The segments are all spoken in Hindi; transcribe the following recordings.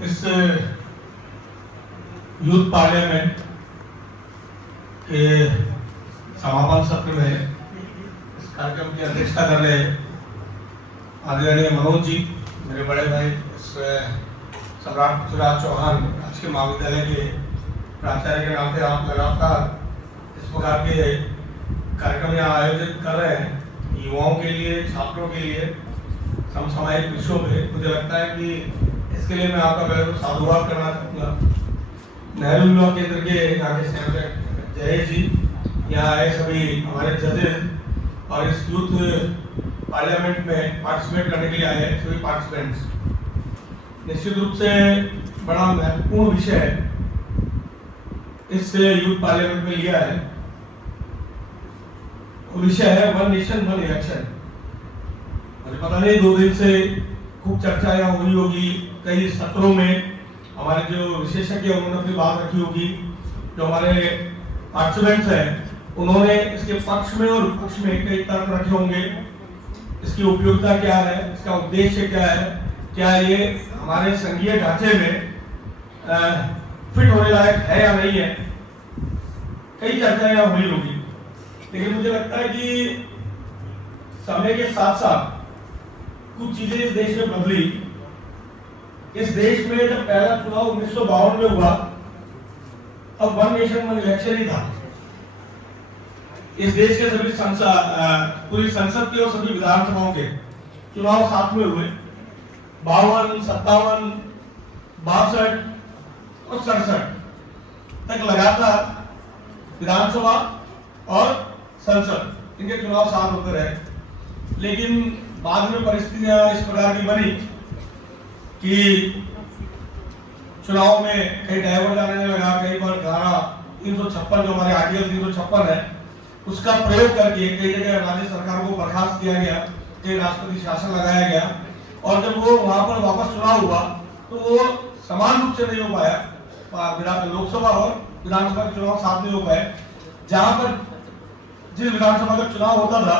इस यूथ पार्लियामेंट के समापन सत्र में इस कार्यक्रम की अध्यक्षता कर रहे आदरणीय मनोज जी, मेरे बड़े भाई, सम्राट पृथ्वीराज चौहान राजकीय महाविद्यालय के प्राचार्य के नाते आप लगातार इस प्रकार के कार्यक्रम यहाँ आयोजित कर रहे हैं युवाओं के लिए, छात्रों के लिए, समसामयिक विषयों पे। मुझे लगता है कि इसके लिए मैं आपका पहले तो साधुवाद करना चाहूँगा। नेहरू युवा केंद्र के यहाँ के संयोजक जयेश जी, यहाँ आए सभी हमारे जजेस और इस यूथ पार्लियामेंट में पार्टिसिपेट करने के लिए आए हैं सभी पार्टिसिपेंट्स। निश्चित रूप से बड़ा महत्वपूर्ण विषय है इस यूथ पार्लियामेंट में लिया है। विषय है वन नेशन वन इलेक्शन। मुझे पता नहीं 2 दिन से खूब चर्चा यहाँ हुई होगी, कई सत्रों में हमारे जो विशेषज्ञ उन्होंने अपनी बात रखी होगी। जो हमारे पार्टिसिपेंट्स हैं उन्होंने इसके पक्ष में और विपक्ष में कई तर्क रखे होंगे। इसकी उपयोगिता क्या है, इसका उद्देश्य क्या है, क्या ये हमारे संघीय ढांचे में फिट होने लायक है या नहीं है, कई चर्चाएं यहाँ हुई होगी। लेकिन मुझे लगता है कि समय के साथ साथ कुछ चीजें इस देश में बदली। इस देश में जब पहला चुनाव 1952 में हुआ तब वन नेशन वन इलेक्शन ही था। इस देश के सभी पूरी संसद के और सभी विधानसभाओं के चुनाव साथ में हुए। 52, 57, 62 और 67 तक लगातार विधानसभा और संसद इनके चुनाव साथ होते रहे। लेकिन बाद में परिस्थितियां इस प्रकार की बनी कि चुनाव में कहीं डायवर्ट जाने लगा, कहीं पर धारा 356 जो हमारे आर्टिकल 356 है उसका प्रयोग करके कई जगह राज्य सरकार को बर्खास्त किया गया, कई राष्ट्रपति शासन लगाया गया। और जब वो वहां पर वापस चुनाव हुआ तो वो समान रूप से नहीं हो पाया। लोकसभा और विधानसभा के चुनाव साथ नहीं हो पाए। जहां पर जिस विधानसभा का चुनाव होता था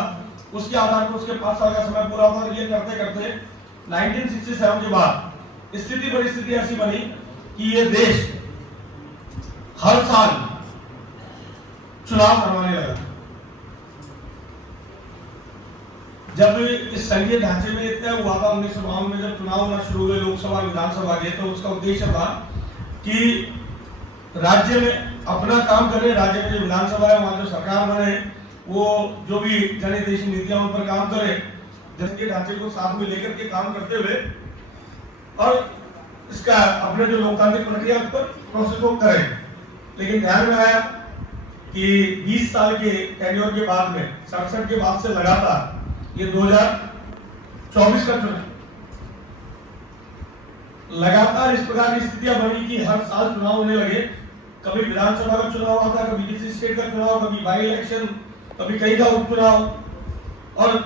उसके आधार पर उसके 5 साल का समय पूरा होता था। ये करते करते 1967 के बाद परिस्थिति ऐसी बनी कि ये देश हर साल चुनाव करवाने लगा। जब इस संघीय ढांचे में तय हुआ था 1952 में जब चुनाव होना शुरू हुए लोकसभा विधानसभा के, तो उसका उद्देश्य था कि राज्य में अपना काम करे, राज्य में जो विधानसभा है वहां जो सरकार बने, वो जो भी जनहितैषी नीतियां उन पर काम करे, जन के ढांचे को साथ में लेकर के काम करते हुए और इसका अपने जो लोकतांत्रिक प्रक्रिया उस पर प्रोसेस को करें। लेकिन ध्यान में आया कि 20 साल के टेन्योर के बाद में 67 के बाद से लगातार ये 2024 का चुनाव लगातार इस प्रकार की स्थितियां बनी कि हर साल चुनाव होने लगे। कभी विधानसभा का चुनाव आता, कभी किसी स्टेट का चुनाव, कभी बाई इलेक्शन, कभी कहीं का उपचुनाव। और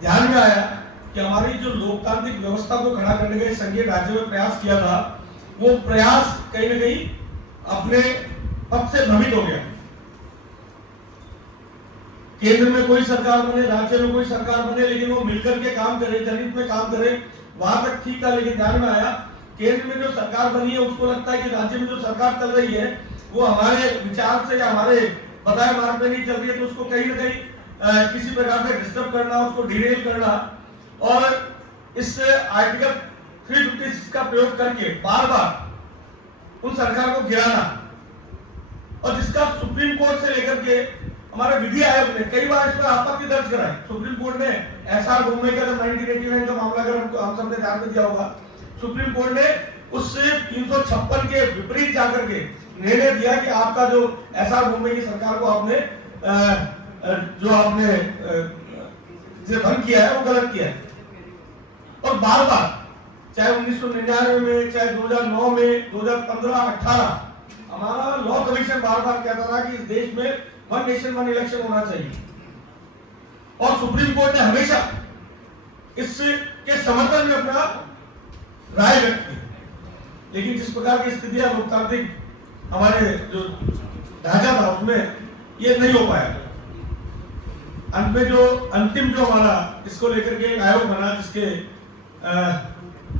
ध्यान में आया कि हमारी जो लोकतांत्रिक व्यवस्था को खड़ा करने का संघीय ढांचे में प्रयास किया था, वो प्रयास कहीं न कहीं अपने पद से भ्रमित हो गया। केंद्र में कोई सरकार बने, राज्य में कोई सरकार बने, लेकिन वो मिलकर के काम करे, जनहित में काम करे, वहां तक ठीक था। लेकिन ध्यान में आया केंद्र में जो सरकार बनी है उसको लगता है कि राज्य में जो सरकार चल रही है वो हमारे विचार से या हमारे बताए मार्ग पे नहीं चल रही है, तो उसको कहीं ना कहीं किसी प्रकार से डिस्टर्ब करना, उसको डिरेल करना और इस आर्टिकल 356 का प्रयोग करके बार बार उन सरकार को गिराना। और जिसका सुप्रीम कोर्ट से लेकर के हमारे विधि आयोग ने कई बार इस पर आपत्ति दर्ज कराई। सुप्रीम कोर्ट ने एसआर बोम्बे का जब 1989 का मामला अगर हम सबने ध्यान में दिया होगा, सुप्रीम कोर्ट ने उससे 356 के विपरीत जाकर के निर्णय दिया कि आपका जो एसआर बोम्बे की सरकार को आपने जो आपने भंग किया है वो गलत किया है। और बार बार चाहे 1999 में, चाहे 2009 में, 2015, 18 हमारा लॉ कमीशन बार बार कहता था कि इस देश में वन नेशन वन इलेक्शन होना चाहिए। और सुप्रीम कोर्ट ने हमेशा इसके समर्थन में अपना राय व्यक्त की। लेकिन जिस प्रकार की स्थितियां लोकतांत्रिक हमारे जो ढांचा था उसमें ये नहीं हो पाया। अंत में जो अंतिम जो हमारा इसको लेकर के एक आयोग बना जिसके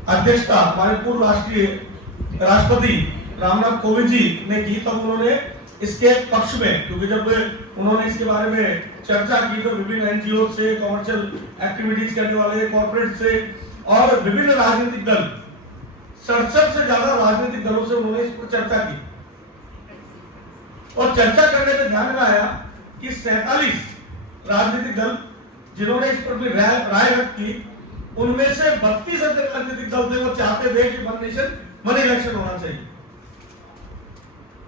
अध्यक्षता हमारे पूर्व राष्ट्रपति रामनाथ कोविंद जी ने की, तब उन्होंने इसके पक्ष में, क्योंकि जब उन्होंने इसके बारे में चर्चा की तो विभिन्न एनजीओ से, कमर्शियल एक्टिविटीज करने वाले कॉर्पोरेट से और विभिन्न राजनीतिक दल, 67 से ज्यादा राजनीतिक दलों से उन्होंने इस पर चर्चा की। और चर्चा करने में ध्यान में आया कि 47 राजनीतिक दल जिन्होंने इस पर भी राय व्यक्त की, उनमें से 32 ऐसे राजनीतिक दल थे वो चाहते थे कि वन नेशन वन इलेक्शन होना चाहिए।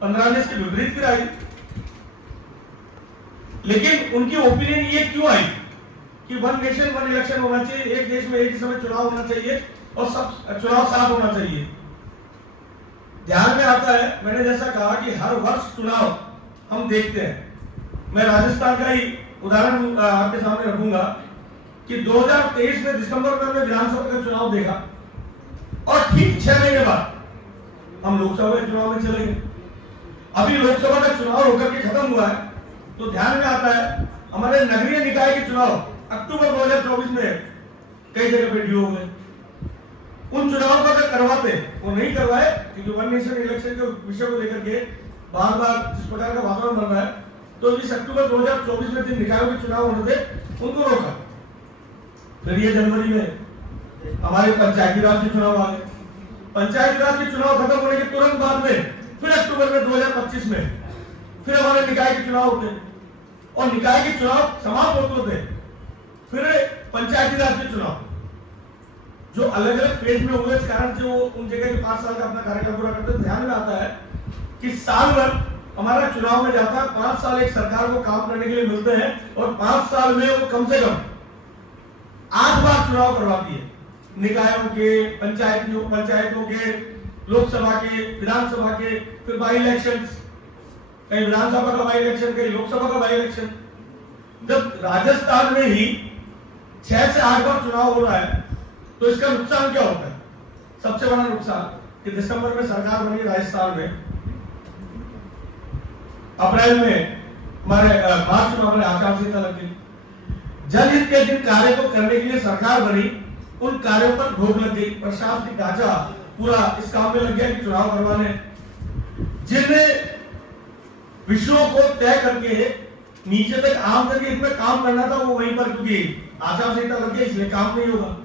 15 ने इसके विपरीत भी राय दी। लेकिन उनकी ओपिनियन ये क्यों आई कि वन नेशन वन इलेक्शन होना चाहिए, एक देश में एक ही समय चुनाव होना चाहिए और सब चुनाव साफ होना चाहिए। ध्यान में आता है, मैंने जैसा कहा कि हर वर्ष चुनाव हम देखते हैं। मैं राजस्थान का ही उदाहरण आपके सामने रखूंगा कि 2023 में दिसंबर में हमने विधानसभा का चुनाव देखा और ठीक 6 महीने बाद हम लोकसभा के चुनाव में चले गए। अभी लोकसभा का चुनाव होकर के खत्म हुआ है तो ध्यान में आता है हमारे नगरीय निकाय के चुनाव अक्टूबर 2024 में कई जगह पे ड्यू हो गए। उन चुनाव को अगर करवाते, वो नहीं करवाए क्योंकि वन नेशन इलेक्शन के विषय को लेकर के बार बार जिस प्रकार का वातावरण बन रहा है, तो इस अक्टूबर 2024 में जिन निकायों के चुनाव होने थे उनको रोका। फिर ये जनवरी में हमारे पंचायती राज के चुनाव आ गए। पंचायती राज के चुनाव खत्म होने के तुरंत बाद में फिर अक्टूबर में 2025 में फिर हमारे निकाय के चुनाव होते और निकाय के चुनाव समाप्त होते थे, फिर पंचायती राज के चुनाव जो अलग अलग फेज में हुए, इस कारण से वो उन जगह के 5 साल का अपना कार्यकाल पूरा करते। ध्यान में आता है कि साल भर हमारा चुनाव में जाता है, 5 साल एक सरकार को काम करने के लिए मिलते हैं और 5 साल में वो कम से कम 8 बार चुनाव करवाती है, निकायों के, पंचायतों के, लोकसभा के, विधानसभा के, फिर बाई इलेक्शन, कहीं विधानसभा का बाई इलेक्शन, कहीं लोकसभा का बाई इलेक्शन। जब राजस्थान में ही 6 से 8 बार चुनाव हो रहा है तो इसका नुकसान क्या होता है? सबसे बड़ा नुकसान कि दिसंबर में सरकार बनी राजस्थान में, अप्रैल में हमारे मार्च में हमारे आचार संहिता लग गई। जनहित के जिन कार्य को करने के लिए सरकार बनी उन कार्यों पर रोक लग गई। प्रशासनिक ढांचा पूरा इस काम में लग गया कि चुनाव करवाने, जिन विषयों को तय करके नीचे तक आम करके इनमें काम करना था वो वहीं पर, क्योंकि आचार संहिता लग गई इसलिए काम नहीं होगा।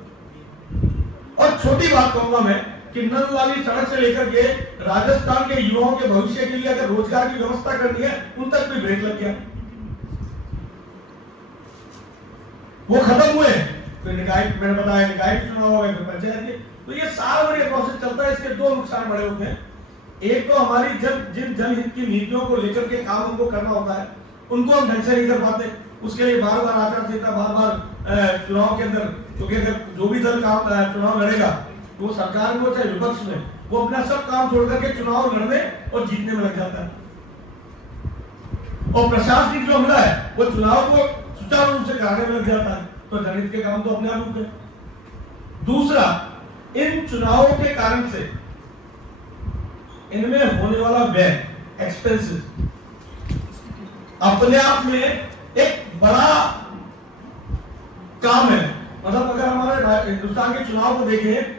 और छोटी बात कहूंगा मैं कि नल वाली सड़क से लेकर के राजस्थान के युवाओं के भविष्य के लिए अगर रोजगार की व्यवस्था करनी है उन तक भी ब्रेक लग गया, वो खत्म हुए। फिर निकाय, मैंने बताया निकाय के चुनाव हो गए, फिर पंचायत के। तो ये साल भर ये प्रोसेस चलता है। इसके 2 नुकसान बड़े होते हैं। एक तो हमारी जिन जनहित की नीतियों को लेकर के काम हमको करना होता है उनको हम ढंग से नहीं कर पाते। उसके लिए बार बार आचार संहिता, बार बार चुनाव के अंदर, क्योंकि अगर जो भी दल चुनाव लड़ेगा तो वो सरकार में हो चाहे विपक्ष में, वो अपना सब काम छोड़ करके चुनाव लड़ने और जीतने में लग जाता है। और प्रशासनिक जो अमला है वो चुनाव को सुचारू रूप से कराने में लग जाता है, तो जनहित के काम तो अपने आप रुक गए। दूसरा, इन चुनावों के कारण से इनमें होने वाला व्यय, एक्सपेंसेस, अपने आप में एक बड़ा काम है। मतलब अगर हमारे हिंदुस्तान के चुनाव को देखें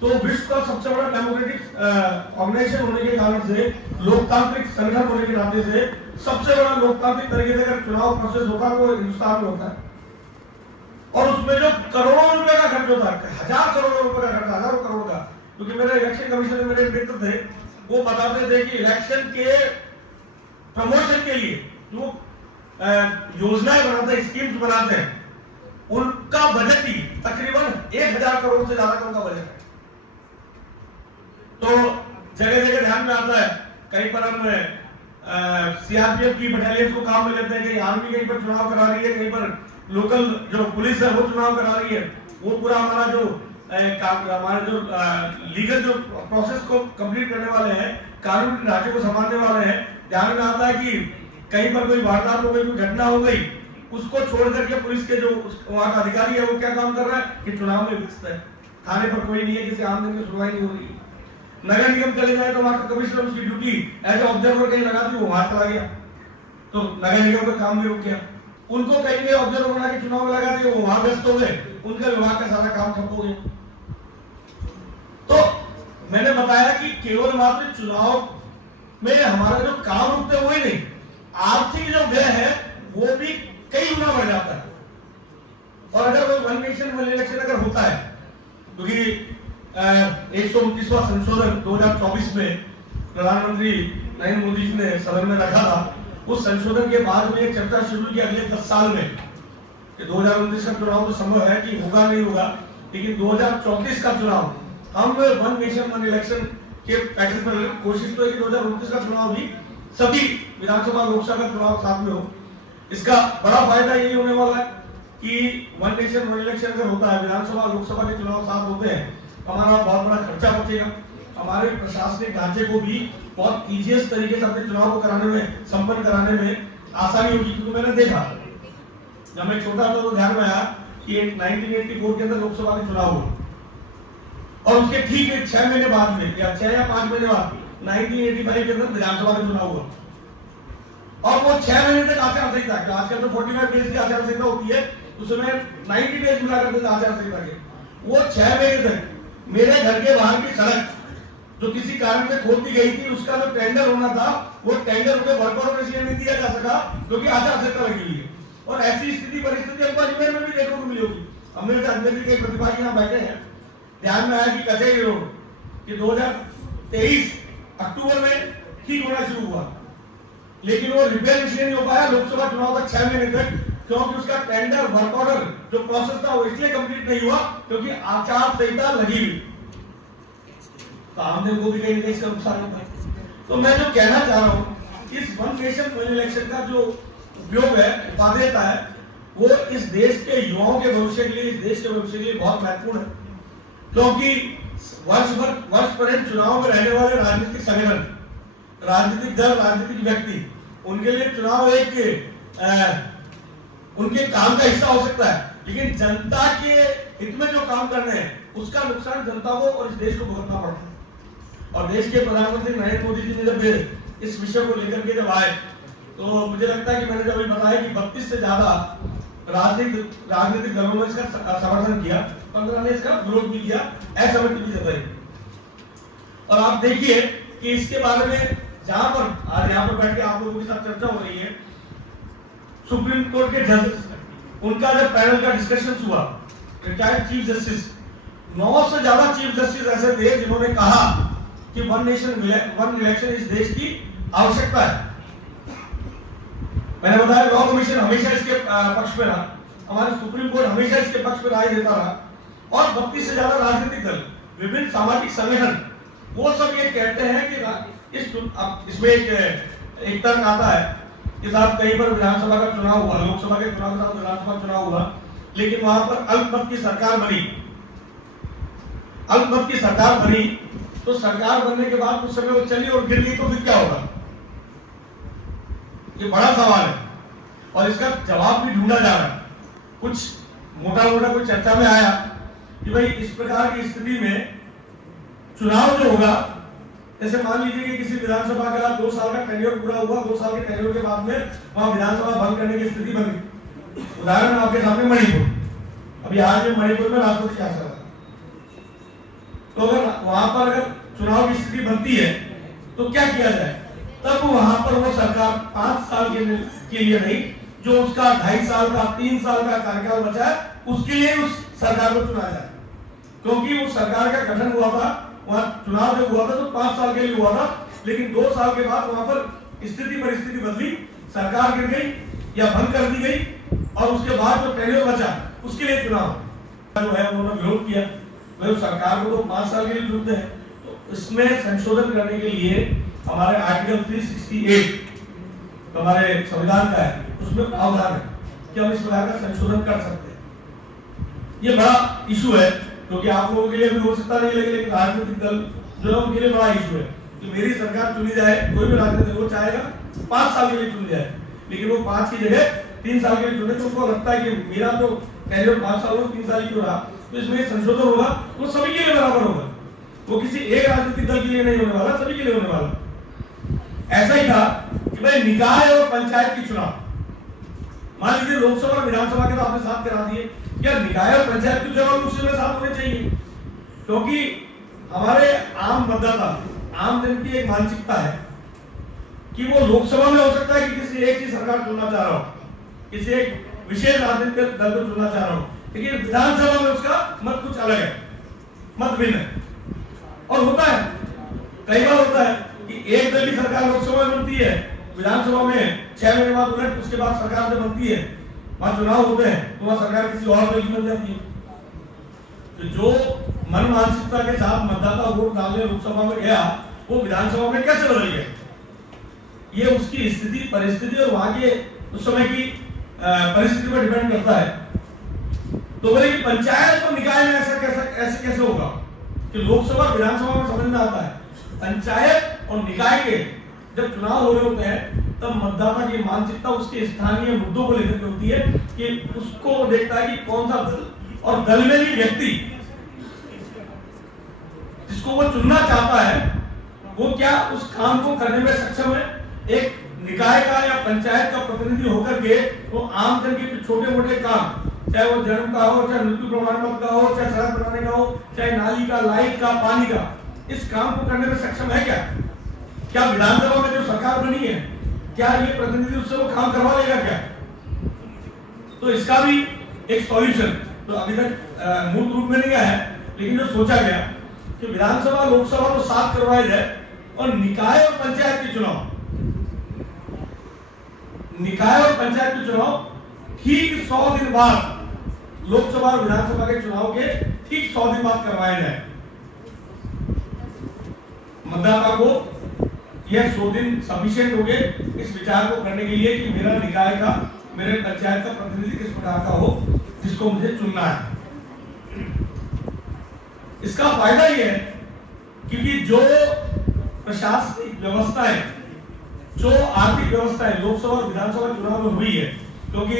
तो विश्व का सबसे बड़ा डेमोक्रेटिक ऑर्गेनाइजेशन होने के कारण से, लोकतांत्रिक संगठन होने के नाते से सबसे बड़ा लोकतांत्रिक तरीके से अगर चुनाव प्रोसेस होता है वो हिंदुस्तान में होता है। और उसमें जो करोड़ों रुपए का खर्च होता है, 1000 करोड़ रुपए का खर्च, हजारों करोड़ का, क्योंकि मेरे इलेक्शन कमीशन में मेरे मित्र थे, वो बताते थे कि इलेक्शन के प्रमोशन के लिए जो योजनाएं बनाते हैं, स्कीम्स बनाते हैं, उनका बजट ही तकरीबन 1000 करोड़ से ज्यादा का उनका बजट है। तो जगह जगह ध्यान में आता है, कहीं पर हम सीआरपीएफ की बटालियन को काम में लेते हैं, कहीं आर्मी कहीं पर चुनाव करा रही है, कहीं पर लोकल जो पुलिस है वो चुनाव करा रही है। वो पूरा हमारा जो हमारे जो लीगल जो प्रोसेस को कंप्लीट करने वाले हैं, कानूनी ढांचे को संभालने वाले हैं। ध्यान में आता है कि कहीं पर कोई वारदात हो गई, कोई घटना हो गई, उसको छोड़ करके पुलिस के जो वहां का अधिकारी है वो क्या काम कर रहा है कि चुनाव में व्यस्त है, थाने पर कोई नहीं है, किसी आमदनी की सुनवाई नहीं हो रही। नगर निगम चले जाए तो वहां का कमिश्नर उसकी ड्यूटी एज ऑब्जर्वर कहीं लगा दी, वो वहां चला गया तो नगर निगम का काम भी रुक गया। उनको कहीं भी ऑब्जर्वर बना के चुनाव में लगा दिए, वो वहां व्यस्त हो गए, उनका विभाग का सारा काम ठप हो गया। मैंने बताया कि केवल मात्र चुनाव में हमारा जो काम रुकते हैं वही नहीं, आर्थिक जो व्यय है वो भी कई गुना बढ़ जाता है। और अगर वो वन नेशन वन इलेक्शन अगर होता है, क्योंकि 129वां संशोधन 2024 में प्रधानमंत्री नरेंद्र मोदी जी ने सदन में रखा था, उस संशोधन के बाद में चर्चा शुरू की अगले 10 साल में कि 2029 का चुनाव तो संभव है कि होगा नहीं होगा, लेकिन 2034 का चुनाव हम वन नेशन वन इलेक्शन के पैकेज में कोशिश तो है कि 2029 का चुनाव भी सभी विधानसभा लोकसभा का चुनाव साथ में हो। इसका बड़ा फायदा यही होने वाला है कि वन नेशन वन इलेक्शन अगर होता है, विधानसभा लोकसभा के चुनाव साथ होते हैं, हमारा बहुत बड़ा खर्चा बचेगा, हमारे प्रशासनिक ढांचे को भी बहुत इजीएस्ट तरीके से अपने चुनाव को कराने में, संपन्न कराने में आसानी होगी। क्योंकि मैंने देखा जब मैं छोटा था तो ध्यान में आया कि 1984 के अंदर लोकसभा के चुनाव हुए और उसके ठीक 6 महीने बाद में या 6 या 5 महीने बाद 1985 के अंदर विधानसभा का चुनाव हुआ और वो 6 महीने तक आचार संहिता, आजकल तो 45 डेज की आचार संहिता होती है, उसमें 90 डेज मिला करते थे आचार संहिता के। वो 6 महीने तक मेरे घर के बाहर की सड़क जो किसी कारण से खोद दी गई थी, उसका जो टेंडर होना था वो टेंडर उनके वर्कआउट में इसलिए नहीं दिया जा सका क्योंकि आचार संहिता लगी हुई है। और ऐसी स्थिति परिस्थिति हमको अजमेर में भी देखने को मिली होगी। अजमेर के अजमेर के प्रतिभागी यहाँ बैठे हैं, ध्यान में आया कि कचहरी रोड कि 2023 अक्टूबर में ठीक होना शुरू हुआ, लेकिन वो रिपेयर इसलिए नहीं हो पाया लोकसभा चुनाव तक 6 महीने तक, क्योंकि उसका टेंडर वर्क ऑर्डर जो प्रोसेस था वो इसलिए कंप्लीट नहीं हुआ क्योंकि आचार संहिता लगी हुई, तो आमजन को भी कहीं ना कहीं इसका नुकसान होता है। तो मैं जो कहना चाह रहा हूँ, इस वन नेशन वन इलेक्शन का जो उपयोग है, बाध्यता है, वो इस देश के युवाओं के भविष्य के लिए, इस देश के भविष्य के लिए बहुत महत्वपूर्ण है। क्योंकि वर्ष पर चुनाव में रहने वाले राजनीतिक संगठन, राजनीतिक दल, राजनीतिक व्यक्ति, उनके लिए चुनाव एक उनके काम का हिस्सा हो सकता है, लेकिन जनता के हित में जो काम करने हैं उसका नुकसान जनता को और इस देश को भुगतना पड़ता है। और देश के प्रधानमंत्री नरेंद्र मोदी जी ने जब इस विषय को लेकर के जब आए, तो मुझे लगता है कि मैंने जब बताया कि 32 से ज्यादा राजनीतिक दलों ने इसका समर्थन किया, 15 ने इसका विरोध भी किया, असहमति भी जताई। और आप देखिए कि इसके बारे में जहां पर आज यहाँ पर बैठ के आप लोगों के साथ चर्चा हो रही है, सुप्रीम कोर्ट के जज, उनका जब पैनल का डिस्कशन हुआ, रिटायर्ड चीफ जस्टिस, 9 से ज्यादा चीफ जस्टिस ऐसे थे जिन्होंने कहा कि वन नेशन वन इलेक्शन इस देश की आवश्यकता है। मैंने बताया लॉ कमीशन हमेशा इसके पक्ष में रहा, हमारे सुप्रीम कोर्ट हमेशा इसके पक्ष में राय देता रहा, और 32 से ज्यादा राजनीतिक दल, विभिन्न सामाजिक संगठन, वो सब ये कहते हैं कि इसमें एक तर्क आता है कि साहब कहीं पर विधानसभा का चुनाव हुआ, लोकसभा के चुनाव के साथ विधानसभा चुनाव हुआ, लेकिन वहां पर अल्पमत की सरकार बनी, अल्पमत की सरकार बनी, तो सरकार बनने के बाद कुछ समय वो चली और गिर गई, तो फिर क्या होगा? ये बड़ा सवाल है और इसका जवाब भी ढूंढा जा रहा है। कुछ मोटा मोटा कोई चर्चा में आया कि भाई इस प्रकार की स्थिति में चुनाव जो होगा, जैसे मान लीजिए कि किसी विधानसभा का 2 साल का टेन्योर पूरा हुआ, 2 साल के टेन्योर के बाद में वहां विधानसभा भंग करने की स्थिति बन गई। उदाहरण आपके सामने मणिपुर, अभी आज में मणिपुर में राष्ट्रपति शासन है, तो अगर वहां पर अगर चुनाव की स्थिति बनती है तो क्या किया जाए? तब वहां पर वो सरकार 5 साल के लिए नहीं, जो उसका 2.5 साल का 3 साल का कार्यकाल बचा है, उसके लिए उस सरकार को चुना जाए, क्योंकि उस सरकार का गठन हुआ था, वहां चुनाव जब हुआ था तो 5 साल के लिए हुआ था, लेकिन 2 साल के बाद वहां पर स्थिति परिस्थिति बदली, सरकार गिर गई या बंद कर दी गई, और उसके बाद जो टेन्योर बचा उसके लिए चुनाव जो है उन्होंने विरोध किया। भाई सरकार को तो 5 साल के लिए चुनते हैं, तो इसमें संशोधन करने के लिए हमारे आर्टिकल 368 हमारे संविधान का है, उसमें प्रावधान है कि हम इस प्रकार का संशोधन कर सकते हैं। ये बड़ा इशू है, क्योंकि आप लोगों के लिए भी हो सकता नहीं लगे, लेकिन राजनीतिक दल जो है उनके लिए बड़ा इशू है कि मेरी सरकार चुनी जाए, कोई भी राजनीतिक दल वो चाहेगा 5 साल के लिए चुनी जाए, लेकिन वो 5 की जगह 3 साल के लिए चुने, तो उनको लगता है कि मेरा तो टेन्योर 5 साल में 3 साल क्यों रहा, तो इसमें संशोधन होगा वो सभी के लिए बराबर होगा, वो किसी एक राजनीतिक दल के लिए नहीं होने वाला, सभी के लिए होने वाला। ऐसा ही था कि भाई निकाय और पंचायत की चुनाव, मान लीजिए लोकसभा और विधानसभा के तो आपने साथ करा दिए, क्या निकाय और पंचायत की चुनाव उसी में साथ होने चाहिए? क्योंकि हमारे आम मतदाता, आम जन की एक मानसिकता है कि वो लोकसभा में हो सकता है कि किसी एक ही सरकार चुनना चाह रहा हो, किसी एक विशेष राजनीतिक दल को चुनना चाह रहा हो, लेकिन विधानसभा में उसका मत कुछ अलग है, मत भिन्न है। और होता है, कई बार होता है कि एक दल की सरकार लोकसभा में बनती है, विधानसभा में 6 महीने बाद उलट उसके बाद सरकार जो बनती है, वहां चुनाव होते हैं तो वहां सरकार किसी और दल की बन जाती है। तो जो मन मानसिकता के साथ मतदाता वोट डालने लोकसभा में गया, वो विधानसभा में कैसे बदल गया? ये उसकी स्थिति, परिस्थिति और वहां के उस समय की परिस्थिति पर डिपेंड करता है। तो बोले कि पंचायत और निकाय में ऐसे कैसे होगा कि लोकसभा विधानसभा में समझ में आता है, पंचायत और निकाय के जब चुनाव हो रहे होते हैं तब मतदाता की मानसिकता उसके स्थानीय मुद्दों को लेकर होती है कि उसको देखता है कि कौन सा दल, और दल में भी व्यक्ति जिसको वो चुनना चाहता है वो क्या उस काम को करने में सक्षम है। एक निकाय का या पंचायत का प्रतिनिधि होकर के वो आम जन के छोटे मोटे काम, चाहे वो जन्म का हो, चाहे मृत्यु प्रमाण पत्र का हो, चाहे सड़क बनाने का हो, चाहे नाली का, लाइट का, पानी का, इस काम को करने में सक्षम है क्या? क्या विधानसभा में जो सरकार बनी है, क्या ये प्रतिनिधि उससे वो काम करवा लेगा क्या? तो इसका भी एक सॉल्यूशन तो अभी तक मूल रूप में नहीं आया है, लेकिन जो सोचा गया कि विधानसभा लोकसभा तो साथ करवाया जाए और निकाय और पंचायत के चुनाव, निकाय और पंचायत के चुनाव ठीक 100 दिन बाद, लोकसभा और विधानसभा के चुनाव के ठीक 100 दिन बाद करवाया जाए। मतदाता को यह 100 दिन सफिशिएंट हो गए इस विचार को करने के लिए कि मेरा निकाय का, मेरे पंचायत का प्रतिनिधि किस प्रकार का हो जिसको मुझे चुनना है। इसका फायदा यह है क्योंकि जो प्रशासनिक व्यवस्था है, जो आर्थिक व्यवस्था है लोकसभा और विधानसभा चुनाव में हुई है, क्योंकि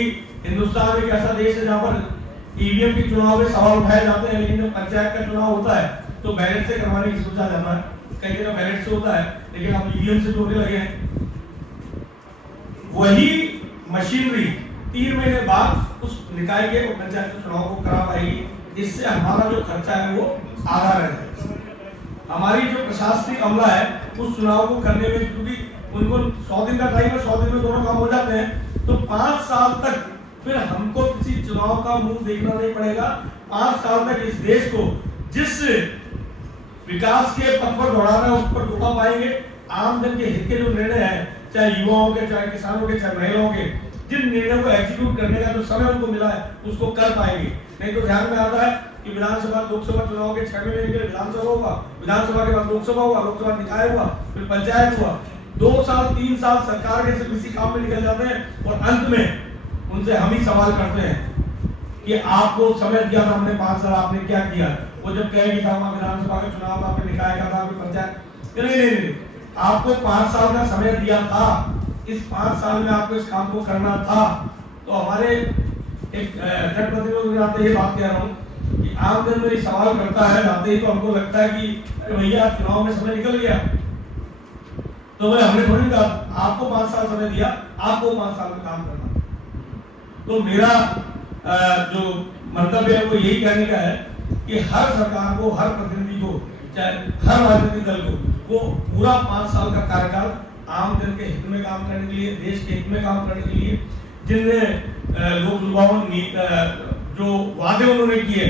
हिंदुस्तान एक ऐसा देश है जहां पर ईवीएम के चुनाव में सवाल उठाए जाते हैं, लेकिन जब पंचायत का चुनाव होता है तो बैलेट से करवाने की सोचा जाता है। कई जगह बैलेट से होता है, लेकिन अब ईवीएम से होने लगे हैं। वही मशीनरी 3 महीने बाद उस निकाय के और पंचायत के चुनाव को करा पाएगी। इससे हमारा जो खर्चा है वो आधा रह जाएगा। हमारी जो प्रशासनिक अमला है उस चुनाव को करने में, क्योंकि उनको 100 दिन का टाइम है, 100 दिन में दोनों काम हो जाते हैं, तो 5 साल तक फिर हमको किसी चुनाव का मुंह देखना नहीं पड़ेगा। 5 साल तक इस देश को जिस विकास के पथ पर दौड़ाना है उस पर दौड़ा पाएंगे। आम जन के हित के जो निर्णय है, चाहे युवाओं के, चाहे किसानों के, चाहे महिलाओं के, जिन निर्णयों को एग्जीक्यूट करने का जो समय उनको मिला है उसको कर पाएंगे। नहीं तो ध्यान में आता है कि विधानसभा लोकसभा चुनाव के 6 महीने के लिए विधानसभा होगा, विधानसभा के बाद लोकसभा हुआ, लोकसभा निकाय हुआ, फिर पंचायत हुआ, 2 साल 3 साल सरकार के सिर्फ इसी काम में निकल जाते हैं और अंत में उनसे हम ही सवाल करते हैं कि आपको समय दिया था हमने 5 साल, आपने क्या किया? वो जब कहेगी था वहां विधानसभा का चुनाव था, फिर निकाय का था, फिर पंचायत, नहीं, आपको 5 साल का समय दिया था, इस 5 साल में आपको इस काम को करना था। तो हमारे एक जनप्रतिनिधि के नाते ये बात कह रहा हूँ कि आम जन में सवाल करता है, आते ही तो हमको लगता है कि अरे भैया चुनाव में समय निकल गया, तो भाई हमने थोड़ी कहा आपको 5 साल समय दिया, आपको 5 साल में काम करना। तो मेरा जो मंतव्य है वो यही कहने का है कि हर सरकार को, हर प्रतिनिधि को, चाहे हर राजनीतिक दल को, वो पूरा 5 साल का कार्यकाल आम जन के हित में काम करने के लिए, देश के हित में काम करने के लिए, जिनमें लोक लुभावन जो वादे उन्होंने किए,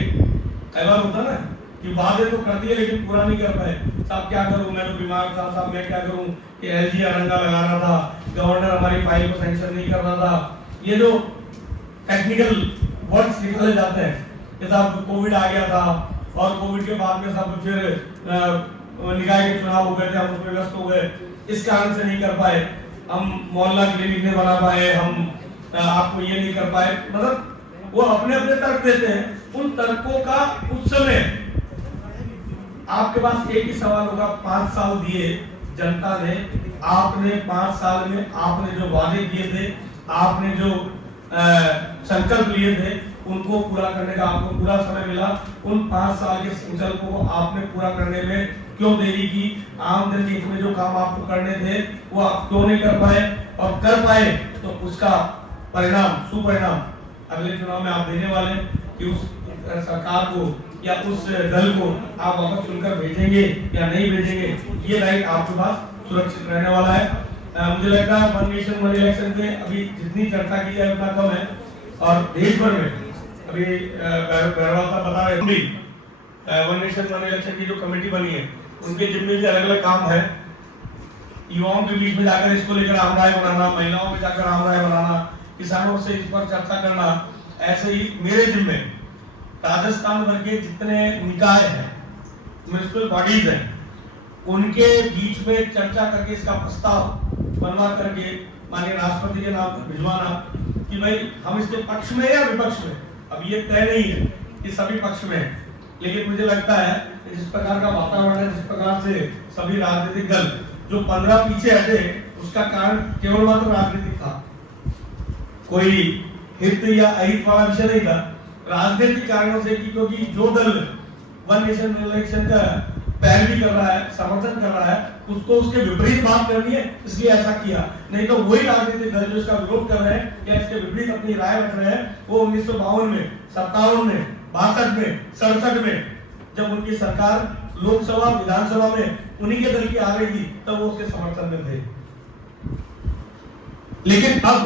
कई बार होता ना कि वादे तो कर दिए लेकिन पूरा नहीं कर पाए। साहब क्या करूं, मैं तो बीमार था, साहब मैं क्या करूं कि एलजी अरंगा लगा रहा था, गवर्नर हमारी फाइल को सैंक्शन नहीं कर रहा था। ये जो टेक्निकल वर्ड्स निकाले जाते हैं कि साहब कोविड आ गया था और कोविड के बाद में सब फिर निकाय के चुनाव हो गए थे, हम उसमें व्यस्त हो गए, इस कारण से नहीं कर पाए, हम मोहल्ला क्लिनिक नहीं बना पाए, हम आपको ये नहीं कर पाए। मतलब वो अपने अपने तर्क देते हैं। उन तर्कों का उस समय आपके पास एक ही सवाल होगा, 5 साल दिए जनता ने, आपने 5 साल में आपने जो वादे किए थे, आपने जो संकल्प लिए थे, उनको पूरा करने का आपको पूरा समय मिला। उन 5 साल के संकल्प को आपने पूरा करने में क्यों देरी की? आम जन के हित में जो काम आपको करने थे वो आप क्यों नहीं कर पाए? और कर पाए तो उसका परिणाम, सुपरिणाम अगले चुनाव में आप देने वाले कि उस सरकार को या उस दल को आप वापस चुनकर भेजेंगे या नहीं भेजेंगे, ये राइट आपके पास सुरक्षित रहने वाला है। मुझे लगता है वन नेशन वन इलेक्शन पे अभी जितनी चर्चा की जाए उतना कम है, और देश भर में अभी गहरवाल बता रहे हैं वन नेशन वन इलेक्शन की जो कमेटी बनी है उनके जिम्मे भी अलग अलग काम है। युवाओं के बीच में जाकर इसको लेकर आम राय बनाना, महिलाओं में जाकर आम राय बनाना, किसानों से इस पर चर्चा करना। ऐसे ही मेरे जिम्मे राजस्थान भर के जितने निकाय हैं, म्युनिसिपल बॉडीज हैं, उनके बीच में चर्चा करके इसका प्रस्ताव बनवा करके माननीय राष्ट्रपति के नाम भिजवाना कि भाई हम इसके पक्ष में या विपक्ष में। अब ये तय नहीं है कि सभी पक्ष में है, लेकिन मुझे लगता है जिस प्रकार का वातावरण है, जिस प्रकार से सभी राजनीतिक दल जो 15 पीछे हटे, उसका कारण केवल मात्र राजनीतिक था, कोई हित या अहित वाला विषय नहीं था। राजनीतिक कारणों से क्योंकि जो दल वन नेशन वन इलेक्शन का पैरवी कर रहा है, समर्थन कर रहा है, उसको उसके विपरीत बात करनी है, इसलिए ऐसा किया। नहीं तो वही राजनीतिक दल जो इसका विरोध कर रहे हैं या इसके विपरीत अपनी राय रख रहे हैं, वो 1952 में, 57 में, 62 में, 67 में जब उनकी सरकार लोकसभा विधानसभा में उन्हीं के दल की आ रही थी, तब वो उसके समर्थन में थे। लेकिन अब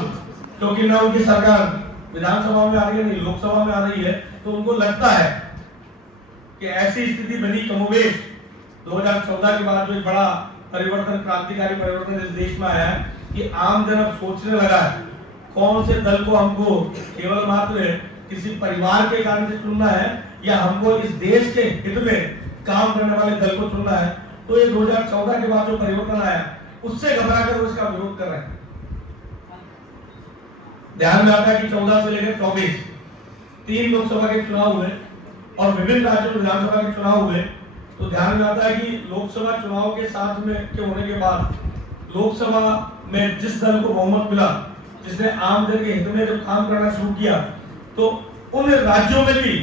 क्योंकि ना उनकी सरकार विधानसभा में आ रही है, नहीं लोकसभा में आ रही है, तो उनको लगता है कि ऐसी स्थिति बनी कमोबेश 2014 के बाद जो एक बड़ा परिवर्तन, क्रांतिकारी परिवर्तन इस देश में आया है कि आम जन अब सोचने लगा है कौन से दल को हमको केवल मात्र किसी परिवार के कारण से चुनना है या हमको इस देश के हित में काम करने वाले दल को चुनना है। तो ये 2014 के बाद जो परिवर्तन आया उससे घबरा कर वो इसका विरोध कर रहे हैं। ध्यान में आता है कि 14 से लेकर 24 3 लोकसभा के चुनाव हुए और विभिन्न राज्यों में विधानसभा के चुनाव हुए। तो ध्यान में आता है कि लोकसभा चुनाव के साथ में के होने के बाद लोकसभा में जिस दल को बहुमत मिला, जिसने आम जन के हित में जब काम करना शुरू किया, तो उन राज्यों में भी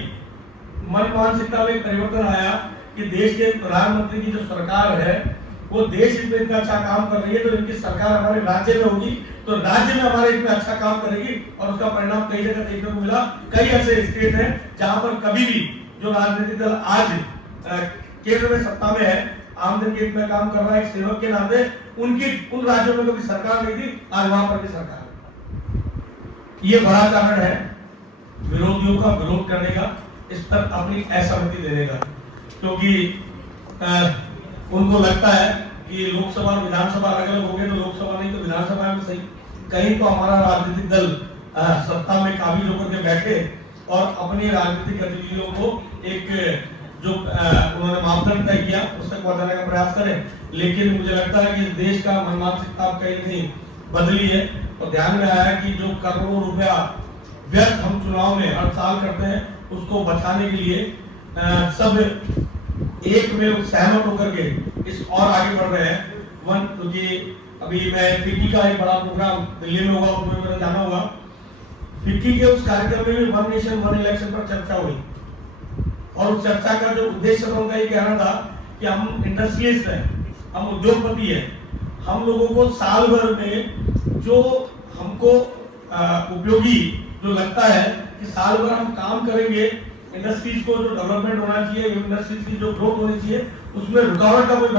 मन मानसिकता में परिवर्तन आया कि देश के प्रधानमंत्री की जो सरकार है वो देश में इतना अच्छा काम कर रही है, तो इनकी सरकार हमारे राज्य में होगी तो राज्य में हमारे इतना अच्छा काम करेगी। और उसका परिणाम कई जगह देखने को मिला। कई ऐसे स्टेट हैं जहां पर कभी भी जो राजनीतिक दल आज केंद्र में सत्ता में है, आमदन के हित में काम कर रहा है, एक सेवक के नाते, उन राज्यों में कभी सरकार नहीं थी, आज वहां पर भी सरकार है। ये बड़ा कारण है विरोधियों का विरोध करने का, इस पर अपनी असहमति देने का, क्योंकि उनको लगता है कि लोकसभा और विधानसभा अलग अलग हो गए तो लोकसभा नहीं तो विधानसभा में सही, कहीं तो हमारा राजनीतिक दल सत्ता में काबिज होकर के बैठे और अपनी राजनीतिक गतिविधियों को एक जो उन्होंने मापदंड तय किया उस तक पहुंचाने का प्रयास करें। लेकिन मुझे लगता है कि इस देश का मन मानसिकता कहीं नहीं बदली है और ध्यान में आया कि जो करोड़ों रुपया व्यर्थ हम चुनाव में हर साल करते हैं, उसको बचाने के लिए सब एक में सहमत होकर के इस और आगे बढ़ रहे हैं। क्योंकि अभी मैं फिक्की का एक बड़ा प्रोग्राम दिल्ली में हुआ, उसमें मेरा जाना हुआ। फिक्की के उस कार्यक्रम में भी वन नेशन वन इलेक्शन पर चर्चा हुई और उस चर्चा का जो उद्देश्य था उनका ये कहना था कि हम इंडस्ट्रियलिस्ट हैं, हम उद्योगपति हैं, हम लोगों को साल भर में जो हमको उपयोगी जो लगता है कि साल भर हम काम करेंगे, इंडस्ट्रीज को जो डेवलपमेंट होना चाहिए, इंडस्ट्रीज की जो ग्रोथ होनी चाहिए, उसमें रुकावट का कोई